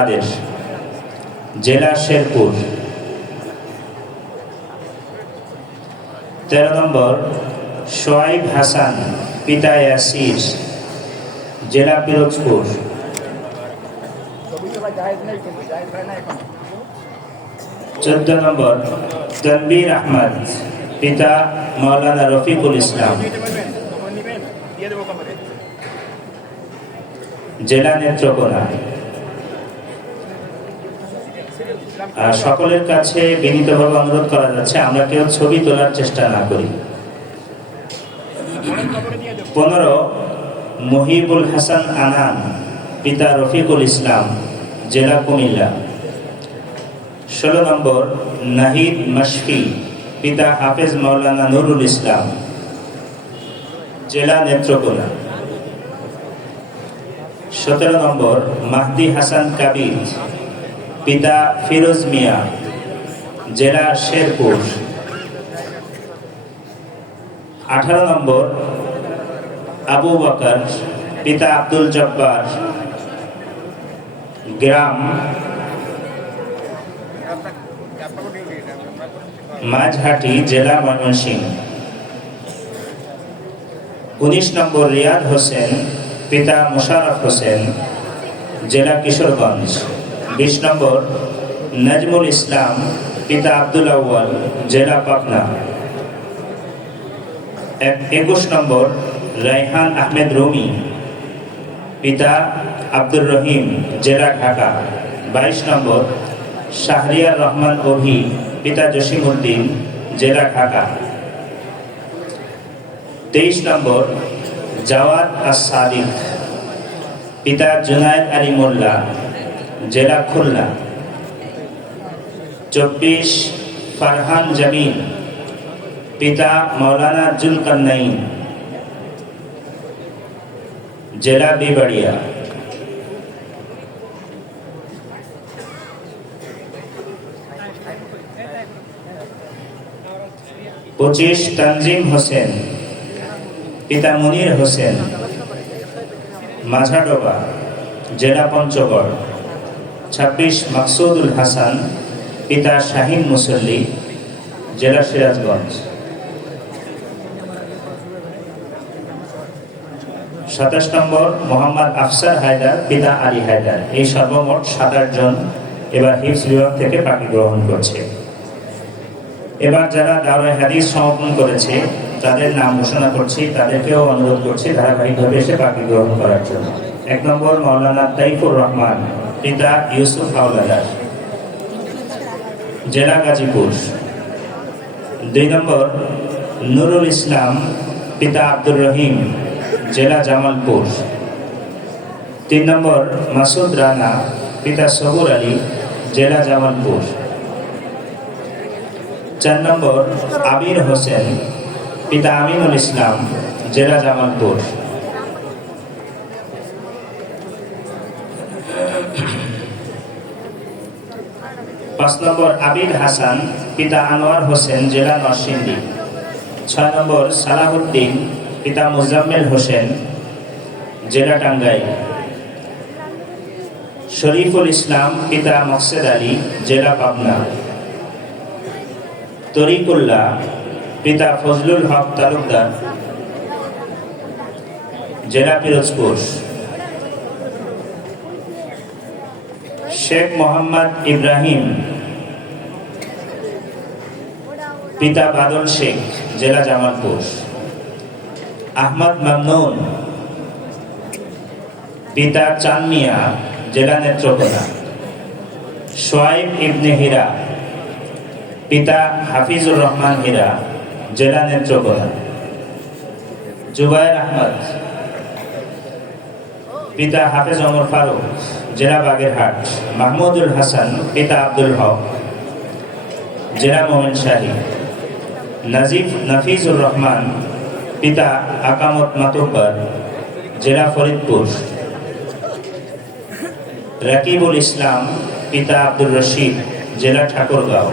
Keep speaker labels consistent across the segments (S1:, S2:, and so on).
S1: বাংলাদেশ, জেলা শেরপুর। তেরো নম্বর, সোয়াইব হাসান, পিতা ইয়াসির, জেলা পিরোজপুর। চোদ্দ নম্বর তনবীর আহমদ, পিতা মৌলানা রফিকুল ইসলাম। জেলা নেত্রকোনা। সকলের কাছে বিনীতভাবে অনুরোধ করা যাচ্ছে, আমরা কেউ ছবি তোলার চেষ্টা না করি। পনেরো, মহিবুল হাসান আনান পিতা রফিকুল ইসলাম, জেলা কুমিল্লা। ষোলো নম্বর, নাহিদ মাশফি, পিতা হাফেজ মাওলানা নুরুল ইসলাম, জেলা নেত্রকোনা। সতেরো নম্বর, মাহদি হাসান কাবির পিতা ফিরোজ মিয়া, জেলা শেরপুর। আঠারো নম্বর, আবু বকর, পিতা আব্দুল জব্বার, গ্রাম। মাঝহাটি, জেলা ময়মনসিংহ। উনিশ নম্বর, রিয়াদ হোসেন, পিতা মোশারফ হোসেন, জেলা কিশোরগঞ্জ। বিশ নম্বর, নাজমুল ইসলাম, পিতা আব্দুল আউয়াল, জেলা পাবনা। এক- একুশ নম্বর রাইহান আহমেদ রুমি, পিতা আব্দুর রহিম, জেলা ঢাকা। বাইশ নম্বর, শাহরিয়ার রহমান অভি পিতা জসিমউদ্দিন, জেলা ঢাকা। তেইশ নম্বর, জাওয়াদ আস সাদিক পিতা জুনায়দ আলী মোল্লা জেলা খুলনা। চব্বিশ ফারহান জামিন, পিতা মৌলানা জুলকান্নাইন জেলা বিবাড়িয়া। পঁচিশ তানজিম হোসেন, পিতা মনির হোসেন। মাঝাডোবা, জেলা পঞ্চগড়। ছাব্বিশ মাকসুদুল হাসান, পিতা শাহিন মুসল্লি, জেলা সিরাজগঞ্জ। সাতাশ নম্বর, মোহাম্মদ আফসার হায়দার, পিতা আলী হায়দার। এই সর্বমোট সাতাশ জন এবার হিফস বিভাগ থেকে পাখি গ্রহণ করছে। এবার যারা দাওরাই হাদিস সমাপন করেছে, তাদের নাম ঘোষণা করছি, তাদেরকেও অনুরোধ করছি ধারাবাহিকভাবে এসে পাখি গ্রহণ করার জন্য। এক নম্বর, মৌলানা তাইফুর রহমান। পিতা ইউসুফ হাওলাদার। জেলা গাজীপুর। দুই নম্বর, নুরুল ইসলাম, পিতা আব্দুর রহিম, জেলা জামালপুর। তিন নম্বর, মাসুদ রানা, পিতা সবুর আলী, জেলা জামালপুর। চার নম্বর, আমির হোসেন, পিতা আমিনুল ইসলাম, জেলা জামালপুর। পাঁচ নম্বর আবিদ হাসান, পিতা আনোয়ার হোসেন, জেলা নরসিংদী। ছয় নম্বর সালাহুদ্দিন, পিতা মুজাম্মেল হোসেন, জেলা টাঙ্গাইল। শরীফুল ইসলাম, পিতা মকসেদ আলী, জেলা পাবনা। তরিকুল্লাহ, পিতা ফজলুল হক তালুকদার, জেলা পিরোজপুর। শেখ মোহাম্মদ ইব্রাহিম। পিতা বাদল শেখ, জেলা জামালপুর। আহমদ মামনুন। পিতা চানমিয়া, জেলা নেত্রকোনা। সোয়াইব ইবনে হীরা। পিতা হাফিজুর রহমান হীরা, জেলা নেত্রকোনা। জুবায়ের আহমদ। পিতা হাফেজ অমর ফারুক। জেলা বাগেরহাট মাহমুদুল হাসান, পিতা আব্দুল হক, জেলা মোমেন শাহী নাজিফ নাফিজুর রহমান, পিতা আকামত মাতুব্বর, জেলা ফরিদপুর, রাকিবুল ইসলাম, পিতা আব্দুর রশিদ, জেলা ঠাকুরগাঁও,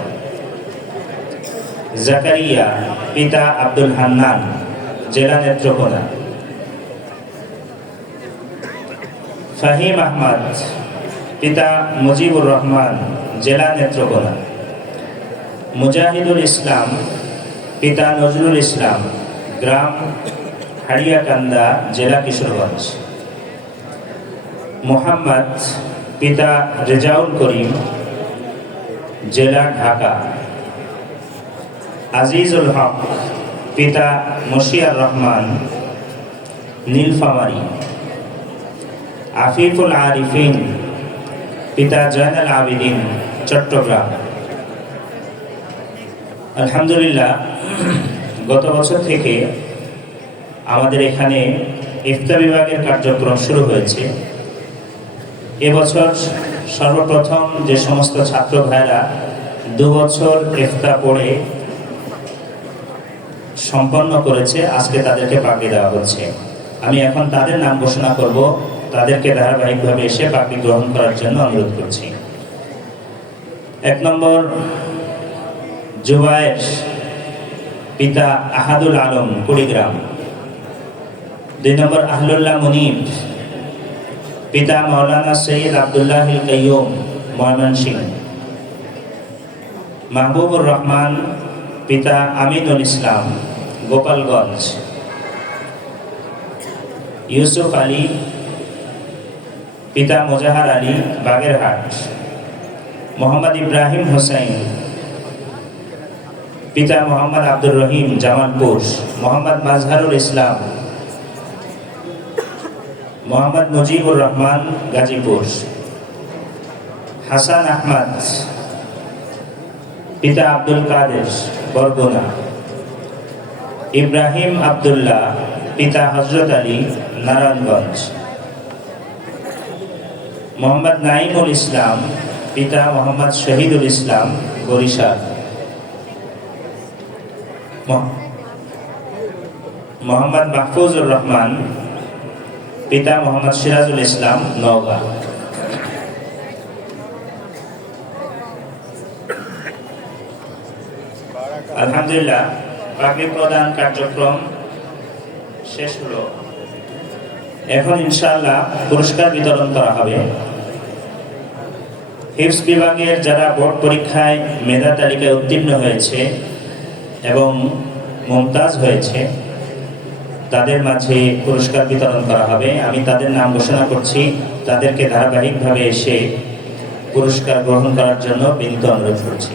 S1: জাকারিয়া, পিতা আব্দুল হান্নান, জেলা নেত্রকোনা। ফাহিম আহমদ, পিতা মুজিবুর রহমান, জেলা নেত্রকোনা। মুজাহিদুল ইসলাম, পিতা নজরুল ইসলাম, গ্রাম হাড়িয়াকান্দা, জেলা কিশোরগঞ্জ। মোহাম্মদ, পিতা রেজাউল করিম, জেলা ঢাকা। আজিজুল হক, পিতা মশিয়ার রহমান, নীলফামারী। আফিফুল আরিফিন, পিতা জয়নাল আবিদিন, চট্টগ্রাম। আলহামদুলিল্লাহ, গত বছর থেকে আমাদের এখানে ইফতার বিভাগের কার্যক্রম শুরু হয়েছে। এবছর সর্বপ্রথম যে সমস্ত ছাত্র ভাইরা দুবছর ইফতা পড়ে সম্পন্ন করেছে, আজকে তাদেরকে পাগড়ি দেওয়া হচ্ছে। আমি এখন তাদের নাম ঘোষণা করব। তাদেরকে ধারাবাহিকভাবে এসে পাগড়ি গ্রহণ করার জন্য অনুরোধ করছি। এক নম্বর জুবায়ের পিতা আহাদুল আলম, কুড়িগ্রাম। দুই নম্বর, আহলুল্লাহ মুনিব পিতা মৌলানা সৈয়দ আবদুল্লাহ কাইয়ুম, ময়মনসিংহ। মাহবুবুর রহমান পিতা আমিনুল ইসলাম, গোপালগঞ্জ। ইউসুফ আলী পিতা মোজাহার আলী বাগেরহাট, মোহাম্মদ ইব্রাহিম হোসেন পিতা মোহাম্মদ আব্দুর রহিম জামালপুর, মোহাম্মদ মাজহারুল ইসলাম, মোহাম্মদ মুজিবুর রহমান গাজীপুর, হাসান আহমদ, পিতা আব্দুল কাদের বরগুনা, ইব্রাহিম আবদুল্লাহ, পিতা হজরত আলী নারায়ণগঞ্জ। মোহাম্মদ নাইমুল ইসলাম, পিতা মোহাম্মদ শহীদুল ইসলাম, বরিশাল। মহ- মোহাম্মদ মাহফুজুর রহমান, পিতা মোহাম্মদ সিরাজুল ইসলাম, নওগাঁ। আলহামদুলিল্লাহ পাগড়ি প্রদান কার্যক্রম শেষ হলো। এখন ইনশাআল্লাহ পুরস্কার বিতরণ করা হবে। হিপস বিভাগের যারা বোর্ড পরীক্ষায় মেধা তালিকায় উত্তীর্ণ হয়েছে এবং মমতাজ হয়েছে, তাদের মাঝে পুরস্কার বিতরণ করা হবে। আমি তাদের নাম ঘোষণা করছি। তাদেরকে ধারাবাহিকভাবে এসে পুরস্কার গ্রহণ করার জন্য বিনীত অনুরোধ করছি।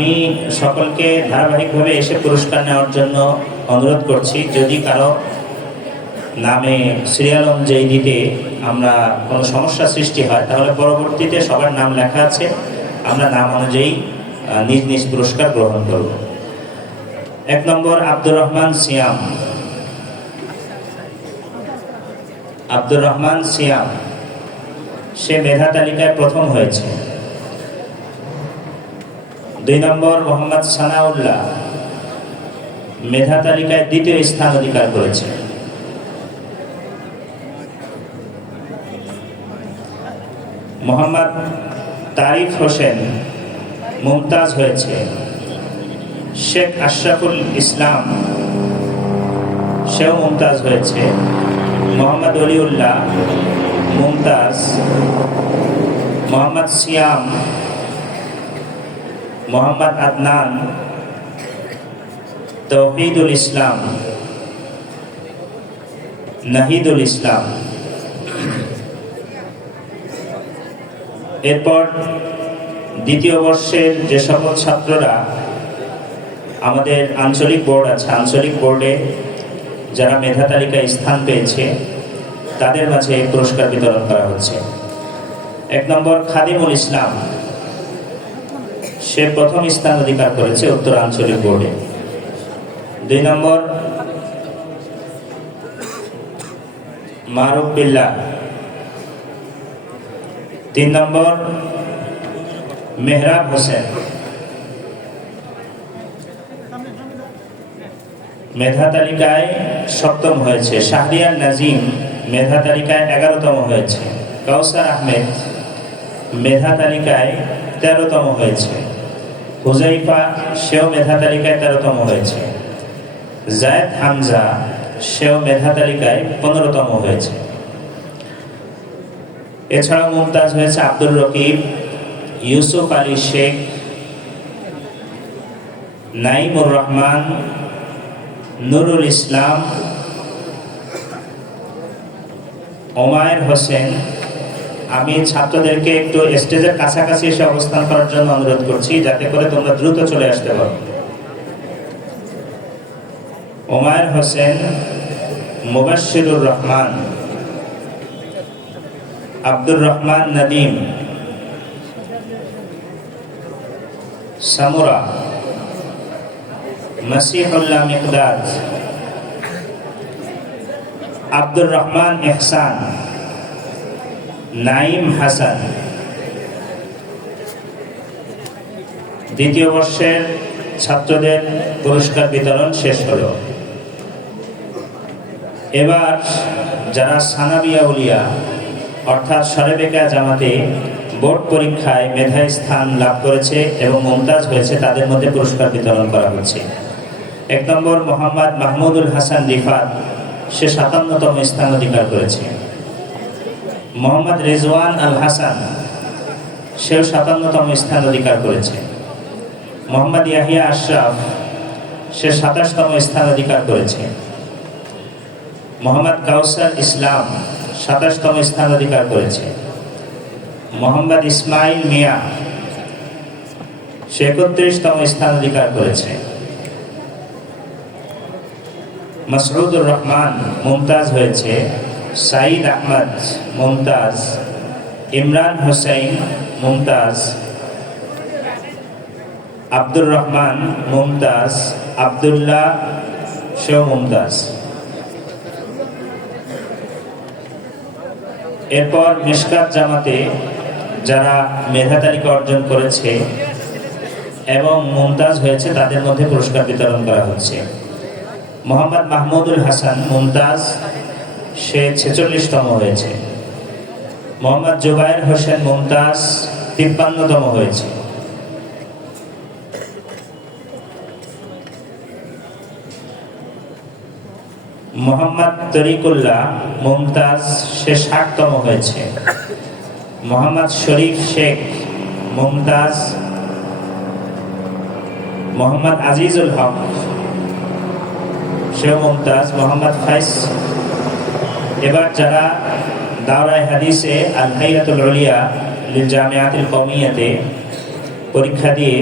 S1: আমি সকলকে ধারাবাহিকভাবে এসে পুরস্কার নেওয়ার জন্য অনুরোধ করছি, যদি কারও নামে সিরিয়াল অনুযায়ী দিতে আমরা কোনো সমস্যা সৃষ্টি হয়, তাহলে পরবর্তীতে সবার নাম লেখা আছে। আমরা নাম অনুযায়ী নিজ নিজ পুরস্কার গ্রহণ করব। এক নম্বর, আব্দুর রহমান সিয়াম। আব্দুর রহমান সিয়াম, সে মেধা তালিকায় প্রথম হয়েছে। দুই নম্বর মোহাম্মদ সানাউল্লাহ মেধা তালিকায় দ্বিতীয় স্থান অধিকার করেছে মোহাম্মদ তারিফ হোসেন মুমতাজ হয়েছে। শেখ আশরাফুল ইসলাম সেও মুমতাজ হয়েছে। মোহাম্মদ অলিউল্লাহ মুমতাজ। মোহাম্মদ সিয়াম মোহাম্মদ আদনান তৌহিদুল ইসলাম নাহিদুল ইসলাম এরপর দ্বিতীয় বর্ষের যে সকল ছাত্ররা আমাদের আঞ্চলিক বোর্ড আছে, আঞ্চলিক বোর্ডে যারা মেধা তালিকায় স্থান পেয়েছে, তাদের মাঝে পুরস্কার বিতরণ করা হচ্ছে। এক নম্বর, খাদিমুল ইসলাম। সে প্রথম স্থান অধিকার করেছে উত্তরাঞ্চলিক বোর্ডে। দুই নম্বর মারুফ বিল্লাহ তিন নম্বর, মেহরাব হোসেন। মেধা তালিকায় সপ্তম হয়েছে। শাহরিয়ার নাজিম মেধা তালিকায় এগারোতম হয়েছে। কাউসার আহমেদ মেধা তালিকায় তেরোতম হয়েছে। হুজাইফা সেও মেধা তালিকায় তেরোতম হয়েছে। জায়দ হামজা সেও মেধা তালিকায় পনেরোতম হয়েছে। এছাড়াও মুমতাজ হয়েছে আব্দুল রকিব, ইউসুফ আলী শেখ নাইমুর রহমান, নুরুল ইসলাম, ওমায়ের হোসেন আমি ছাত্রদেরকে একটু স্টেজের কাছাকাছি এসে অবস্থান করার জন্য অনুরোধ করছি, যাতে করে তোমরা দ্রুত চলে আসতে পারো। ওমায়ের হোসেন মুবাশিরুর রহমান, আব্দুর রহমান নদীম, সামুরা, মসিহুল্লাহ মিকদাদ, আব্দুর রহমান এহসান নাইম হাসান। দ্বিতীয় বর্ষের ছাত্রদের পুরস্কার বিতরণ শেষ হল। এবার যারা সানাবিয়া উলিয়া, অর্থাৎ সরেবেকা জামাতে বোর্ড পরীক্ষায় মেধায় স্থান লাভ করেছে এবং মমতাজ হয়েছে, তাদের মধ্যে পুরস্কার বিতরণ করা হচ্ছে। এক নম্বর মোহাম্মদ মাহমুদুল হাসান রিফাত, সে সাতান্নতম স্থান অধিকার করেছে। মোহাম্মদ রেজওয়ান আল হাসান সেও সাতান্নতম স্থান অধিকার করেছে। মোহাম্মদ ইয়াহিয়া আশরাফ সে সাতাশতম স্থান অধিকার করেছে। মোহাম্মদ কাউসার ইসলাম সাতাশতম স্থান অধিকার করেছে। মোহাম্মদ ইসমাইল মিয়া সে একত্রিশতম স্থান অধিকার করেছে। মসরুদুর রহমান মুমতাজ হয়েছে। সাইদ আহমদ মুমতাজ, ইমরান হোসেন মুমতাজ, আব্দুর রহমান মুমতাজ, আবদুল্লাহ সেও মুমতাজ। এরপর মিসকাত জামাতে যারা মেধা তালিকা অর্জন করেছে এবং মুমতাজ হয়েছে, তাদের মধ্যে পুরস্কার বিতরণ করা হচ্ছে। মোহাম্মদ মাহমুদুল হাসান মুমতাজ সে ছেচল্লিশতম হয়েছে। মোহাম্মদ জুবাইর হোসেন মুমতাজ তিপ্পান্নতম হয়েছে। মোহাম্মদ তরিকুল্লাহ মুমতাজ সে ষাটতম হয়েছে। মোহাম্মদ শরীফ শেখ মুমতাজ। মোহাম্মদ আজিজুল হক সে মুমতাজ। মোহাম্মদ ফাইস এবার যারা দাওরায় হাদিসে আল হাইয়াতুল উলিয়া লিল জামিয়াতুল কওমিয়াতে পরীক্ষা দিয়ে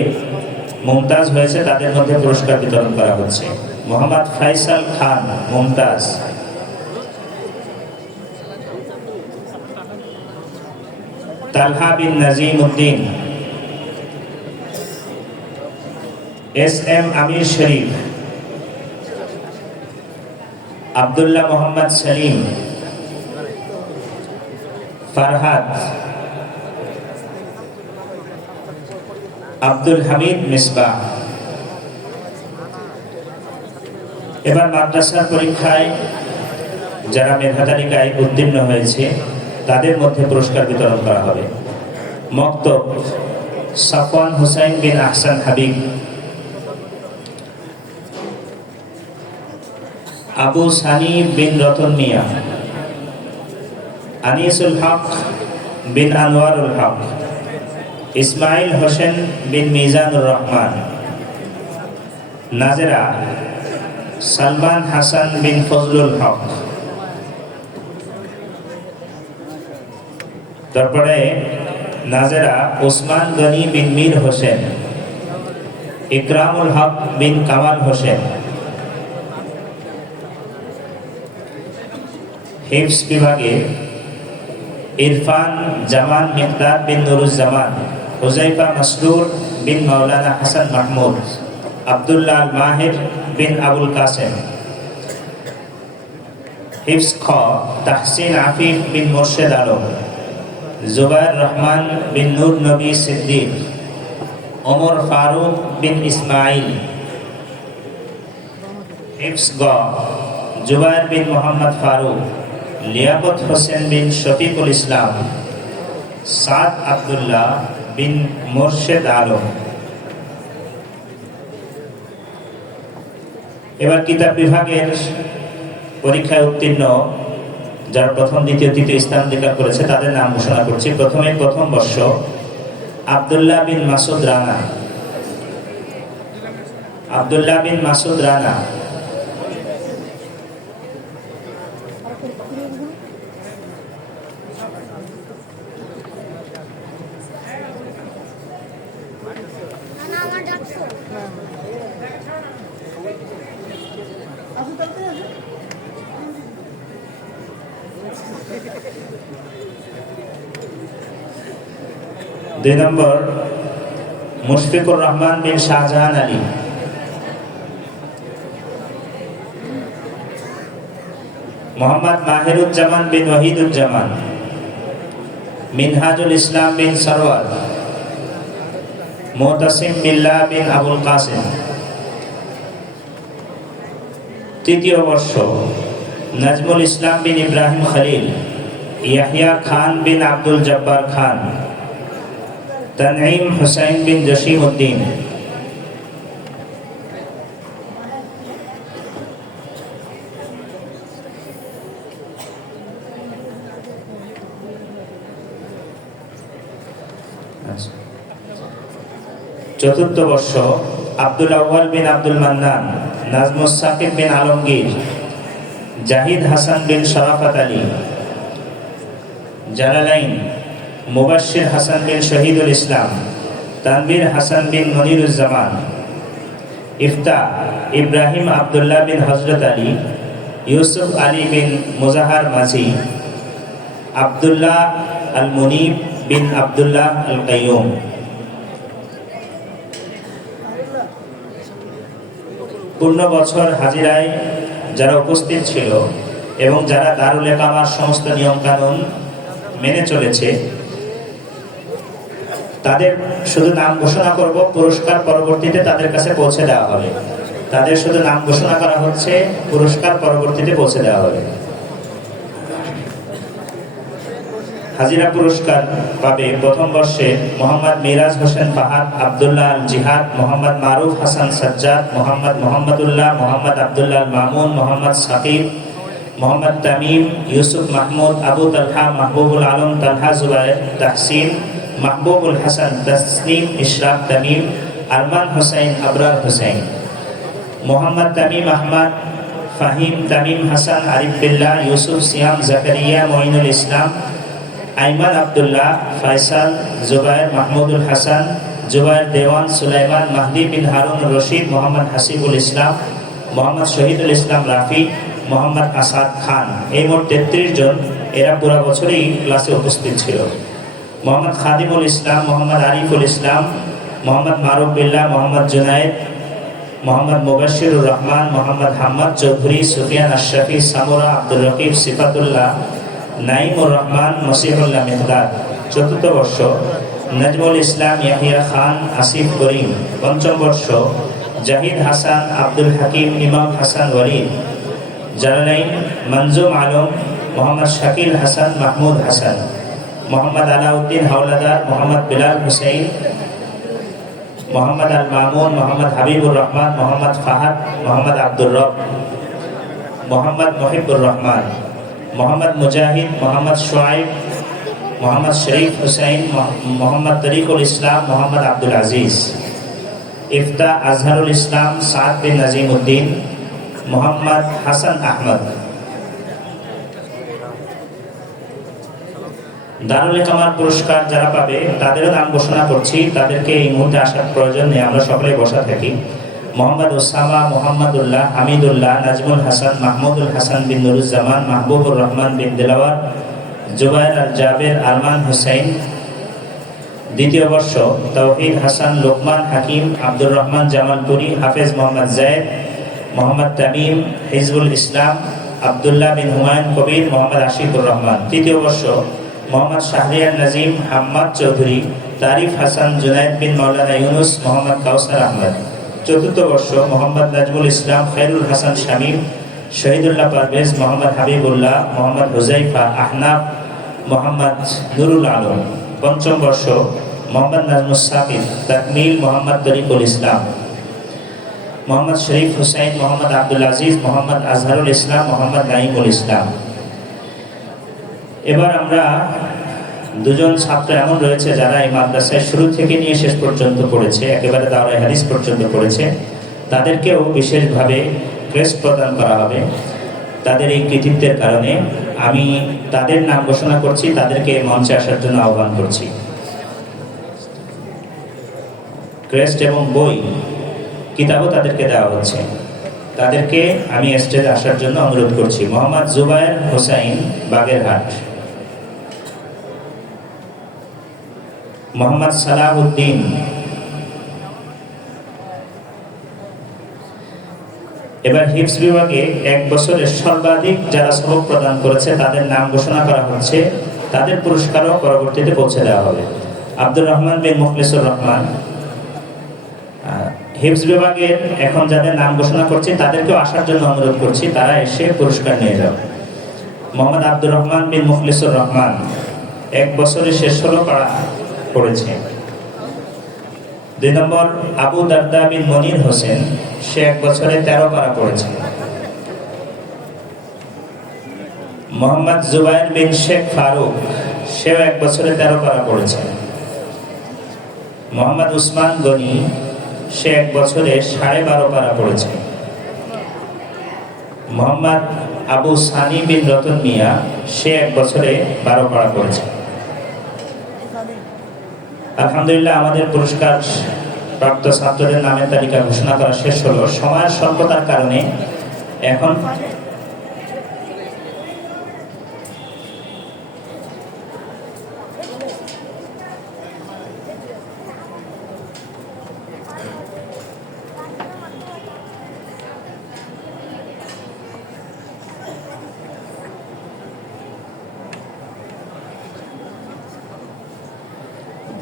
S1: মুমতাজ হয়েছে, তাদের মধ্যে পুরস্কার বিতরণ করা হচ্ছে। Mohammad Faisal Khan, Mumtaz. Talha bin Nazim Uddin S M Amir Sharif. Abdullah Mohammad Salim. Farhad, Abdul Hamid Misbah এবার মাদ্রাসার পরীক্ষায় যারা মেধা তালিকায় উত্তীর্ণ হয়েছে, তাদের মধ্যে পুরস্কার বিতরণ করা হবে। মক্তব, সাফওয়ান হুসাইন বিন আহসান হাবিব, আবু সানি বিন রতন মিয়া। আনিসুল হক বিন আনোয়ারুল হক, ইসমাইল হোসেন বিন মিজানুর রহমান, নাজেরা সালমান হাসান বিন ফজলুল হক। তারপরে নাজেরা ওসমান গনি বিন মীর হোসেন, ইকরামুল হক বিন কামাল হোসেন। হিফস বিভাগে ইরফান জামান মিকদার বিন নুরুজ্জামান, হুজাইফা মাসরুর বিন মাওলানা হাসান মাহমুদ, আবদুল্লাহ মাহির বিন আবুল কাসেম। হিফস খ, তাহসিন আফিফ বিন মোর্শেদ আলম, জুবাইর রহমান বিন নূর নবী সিদ্দিক, ওমর ফারুক বিন ইসমাইল। হিফস গ জুবায়ের বিন মোহাম্মদ ফারুক। লিয়াকত হোসেন বিন শফিকুল ইসলাম, সাদ আবদুল্লাহ বিন মোর্শেদ আলম। এবার কিতাব বিভাগের পরীক্ষায় উত্তীর্ণ, যারা প্রথম, দ্বিতীয়, তৃতীয় স্থান অধিকার করেছে, তাদের নাম ঘোষণা করছি। প্রথমে প্রথম বর্ষ, আবদুল্লাহ বিন মাসুদ রানা। আবদুল্লাহ বিন মাসুদ রানা
S2: না আমার ডাকছো
S1: দুই নম্বর, মুশফিকুর রহমান বিন শাহজাহান আলী। মোহাম্মদ মাহিরুজ্জামান বিন ওয়াহিদুজ্জামান। মিনহাজুল ইসলাম বিন সরওয়ার। মোতাসিম বিল্লাহ বিন আবুল কাসিম। তৃতীয় বর্ষ, নাজমুল ইসলাম বিন ইব্রাহিম খলিল, ইয়াহিয়া খান বিন আব্দুল জব্বার খান। তনঈম হুসাইন বিন জসিম উদ্দিন। চতুর্থ বর্ষ, আব্দুল আউয়াল বিন আব্দুল মান্নান, নাজমুস সাকিব বিন আলমগীর, জাহিদ হাসান বিন শরাফত আলী জালালাইন মুবাশির হাসান বিন শহীদুল ইসলাম তানবীর হাসান বিন মনিরুজ্জামান, ইফতা ইব্রাহিম আবদুল্লাহ বিন হজরত আলী, ইউসুফ আলী বিন মুজাহার মাঝি, আবদুল্লাহ আল মুনিব বিন আবদুল্লাহ আল কাইয়ুম পূর্ণ বছর হাজিরায় যারা উপস্থিত ছিল এবং যারা দারুল একামার সমস্ত নিয়মকানুন মেনে চলেছে তাদের শুধু নাম ঘোষণা করব, পুরস্কার পরবর্তীতে তাদের কাছে পৌঁছে দেওয়া হবে। তাদের শুধু নাম ঘোষণা করা হচ্ছে, পুরস্কার পরবর্তীতে পৌঁছে দেওয়া হবে। হাজিরা পুরস্কার পাবে প্রথম বর্ষে মোহাম্মদ মিরাজ হোসেন ফাহাদ আবদুল্লাহ আল জিহাদ, মোহাম্মদ মারুফ হাসান সাজ্জাদ, মোহাম্মদ মোহাম্মদুল্লাহ, মোহাম্মদ আবদুল্লাহ মামুন, মোহাম্মদ সাকিব, মোহাম্মদ তামিম, ইউসুফ মাহমুদ, আবু তালহা, মাহবুবুল আলম, তালহা জুবাইর তাহসিন মাহবুবুল হাসান তসলিম ইশরাক তামিম, আরমান হোসেন আবরার হোসেন মোহাম্মদ তামিম আহমদ, ফাহিম তামিম হাসান, আরিফ বিল্লাহ, ইউসুফ সিয়াম, জাকারিয়া, মঈনুল ইসলাম, আইমান আবদুল্লাহ, ফয়সাল জুবাইর মাহমুদুল হাসান জুবাইর দেওয়ান, সুলাইমান, মাহদি বিন হারুন, রশিদ, মোহাম্মদ হাসিবুল ইসলাম, মোহাম্মদ শহীদুল ইসলাম রাফি, মোহাম্মদ আসাদ খান। এই মোট তেত্রিশ জন এরা পুরা বছরই ক্লাসে উপস্থিত ছিল। মোহাম্মদ খাদিমুল ইসলাম, মোহাম্মদ আরিফুল ইসলাম, মোহাম্মদ মারুফ বিল্লাহ, মোহাম্মদ জুনায়েদ, মোহাম্মদ মুবাশিরুর রহমান, মোহাম্মদ হাম্মদ চৌধুরী, সুফিয়ান আশরাফি, সামুরা আব্দুল রকিব, সিফাতুল্লাহ নাইমুর রহমান, মসিহুল্লাহ মেহদাদ চতুর্থ বর্ষ, নজমুল ইসলাম ইয়াহিয়া খান, আসিফ করিম। পঞ্চম বর্ষ, জাহিদ হাসান, আব্দুল হাকিম, ইমাম হাসান ওয়ালিদ। জালালাইন মনজুম আলম, মোহাম্মদ শাকিল হাসান, মাহমুদ হাসান। মোহাম্মদ আলাউদ্দিন হাওলাদার মোহাম্মদ বিলাল হুসাইন, মোহাম্মদ আল মামুন মোহাম্মদ হাবিবুর রহমান, মোহাম্মদ ফাহাদ, মোহাম্মদ আব্দুর রব, মোহাম্মদ মহিবুর রহমান, মোহাম্মদ মুজাহিদ, মোহাম্মদ শোয়েব মোহাম্মদ শরীফ হুসাইন, মোহাম্মদ তরিকুল ইসলাম, মোহাম্মদ আব্দুল আজিজ ইফতা আজহারুল ইসলাম সাদ বিন নাজিম উদ্দিন মোহাম্মদ হাসান আহমদ। দারুল কামাল পুরস্কার যারা পাবে, তাদেরও নাম ঘোষণা করছি। তাদেরকে এই মুহূর্তে আসার প্রয়োজন নেই, আমরা সকলে বসা থাকি। মোহাম্মদ ওসামা মোহাম্মদুল্লাহ, হামিদুল্লাহ, নাজমুল হাসান, মাহমুদুল হাসান বিন নুরুজ্জামান, মাহবুবুর রহমান বিন দিলাওয়ার, জুবাইর আল জাবের, আরমান হুসাইন, দ্বিতীয় বর্ষ, তৌহিদ হাসান, লোকমান হাকিম, আব্দুর রহমান জামালপুরি, হাফেজ মোহাম্মদ জায়েদ, মোহাম্মদ তামিম, হিজবুল ইসলাম, আবদুল্লাহ বিন হুমায়ুন কবির, মোহাম্মদ আশিকুর রহমান। তৃতীয় বর্ষ মোহাম্মদ শাহরিয়ার নাজিম হাম্মদ চৌধুরী, তারিফ হাসান জুনায়দ বিন মৌলানা ইউনুস, মোহাম্মদ কাউসার আহমদ। চতুর্থ বর্ষ, মোহাম্মদ নাজমুল ইসলাম, খায়রুল হাসান শামীম, শহীদুল্লাহ পারভেজ মোহাম্মদ হাবিবুল্লাহ, মোহাম্মদ হুজাইফা আহনাফ, মোহাম্মদ নুরুল আলম। পঞ্চম বর্ষ, মোহাম্মদ নাজমুল সাকিব, তাকমিল মোহাম্মদ তরিকুল ইসলাম। মোহাম্মদ শরীফ হুসাইন, মোহাম্মদ আব্দুল আজিজ, মোহাম্মদ আজহারুল ইসলাম, মোহাম্মদ নাইমুল ইসলাম। এবার আমরা দুজন ছাত্র এমন রয়েছে যারা এই মাদ্রাসায় শুরু থেকে নিয়ে শেষ পর্যন্ত পড়েছে, একেবারে দাওরাই হাদিস পর্যন্ত পড়েছে। তাদেরকেও বিশেষভাবে ক্রেস্ট প্রদান করা হবে। তাদের এই কৃতিত্বের কারণে আমি তাদের নাম ঘোষণা করছি, তাদেরকে মঞ্চে আসার জন্য আহ্বান করছি। ক্রেস্ট এবং বই, কিতাবও তাদেরকে দেওয়া হচ্ছে। তাদেরকে আমি স্টেজে আসার জন্য অনুরোধ করছি। মোহাম্মদ জুবায়ের হোসাইন বাগেরহাট। মোহাম্মদ সালাহউদ্দিন। এবার হিপস বিভাগে এক বছরের সর্বাধিক যারা সবক প্রদান করেছে, তাদের নাম ঘোষণা করা হচ্ছে। তাদের পুরস্কারও পরবর্তীতে পৌঁছে দেওয়া হবে। আব্দুর রহমান বিন মুখলিসুর রহমান। হিপস বিভাগের এখন যাদের নাম ঘোষণা করছি, তাদেরকেও আসার জন্য অনুরোধ করছি, তারা এসে পুরস্কার নিয়ে যাবে মোহাম্মদ আব্দুর রহমান বিন মুখলিসুর রহমান, এক বছরে শেষ হলো পাড়া পড়েছে দুই নম্বর, আবু দারদা বিন মনির হোসেন, সে এক বছরে তেরো পারা পড়েছে। মোহাম্মদ জুবাইর বিন শেখ ফারুক, সেও এক বছরে তেরো পারা পড়েছে। মোহাম্মদ উসমান গনি, সে এক বছরে সাড়ে বারো পারা পড়েছে। মোহাম্মদ আবু সানি বিন রতন মিয়া, সে এক বছরে বারো পারা পড়েছে। আলহামদুলিল্লাহ, আমাদের পুরস্কার প্রাপ্ত ছাত্রদের নামের তালিকা ঘোষণা করা শেষ হলো। সময়ের স্বল্পতার কারণে এখন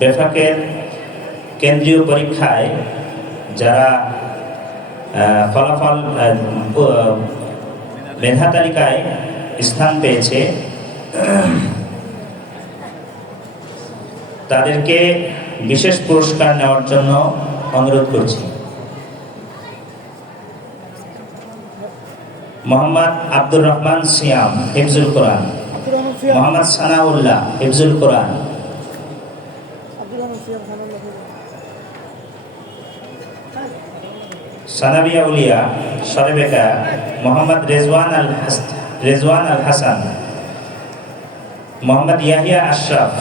S1: বেফাকের কেন্দ্রীয় পরীক্ষায় যারা ফলাফল মেধা তালিকায় স্থান পেয়েছে, তাদেরকে বিশেষ পুরস্কার নেওয়ার জন্য অনুরোধ করছি। মোহাম্মদ আব্দুর রহমান সিয়াম, হিফজুল কোরআন। মোহাম্মদ সানাউল্লাহ, হিফজুল কোরআন
S3: আব্দুর রহমান সিয়াম সানাল্লাহ
S1: সানাবিয়া উলিয়া, সরেবেকা, মোহাম্মদ রেজওয়ান আল রেজওয়ান আল হাসান, মোহাম্মদ ইয়াহিয়া আশরাফ,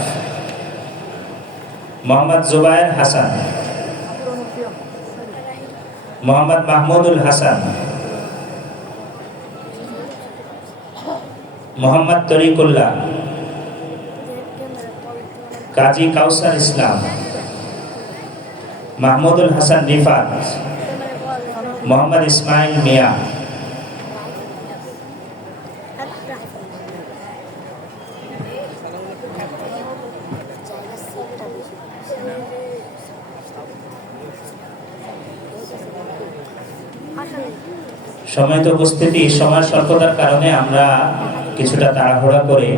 S1: মোহাম্মদ জুবায়ের হাসান, মোহাম্মদ মাহমুদুল হাসান, মোহাম্মদ তরিকুল্লাহ, কাজী কাউসার ইসলাম, মাহমুদুল হাসান রিফাত মোহাম্মদ ইসমাইল মিয়া সময়ত উপস্থিতি সময় স্বল্পতার কারণে আমরা কিছুটা তাড়াহুড়া করে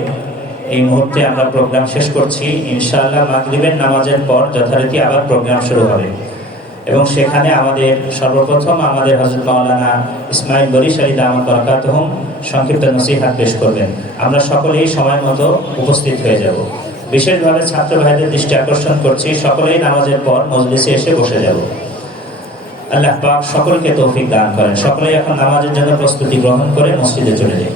S1: এই মুহূর্তে আমরা প্রোগ্রাম শেষ করছি। ইনশাআল্লাহ মাগরিবের নামাজের পর যথারীতি আবার প্রোগ্রাম শুরু হবে। এবং সেখানে আমাদের সর্বপ্রথম আমাদের হজরত মাওলানা ইসমাইল বরিশালী দামত বরকাতহম সংক্ষিপ্ত নসিহাত পেশ করবেন। আমরা সকলেই সময় মতো উপস্থিত হয়ে যাব। বিশেষভাবে ছাত্র ভাইদের দৃষ্টি আকর্ষণ করছি, সকলেই নামাজের পর মজলিসে এসে বসে যাব। আল্লাহ পাক সকলকে তৌফিক দান করেন। সকলেই এখন নামাজের জন্য প্রস্তুতি গ্রহণ করে মসজিদে চলে যায়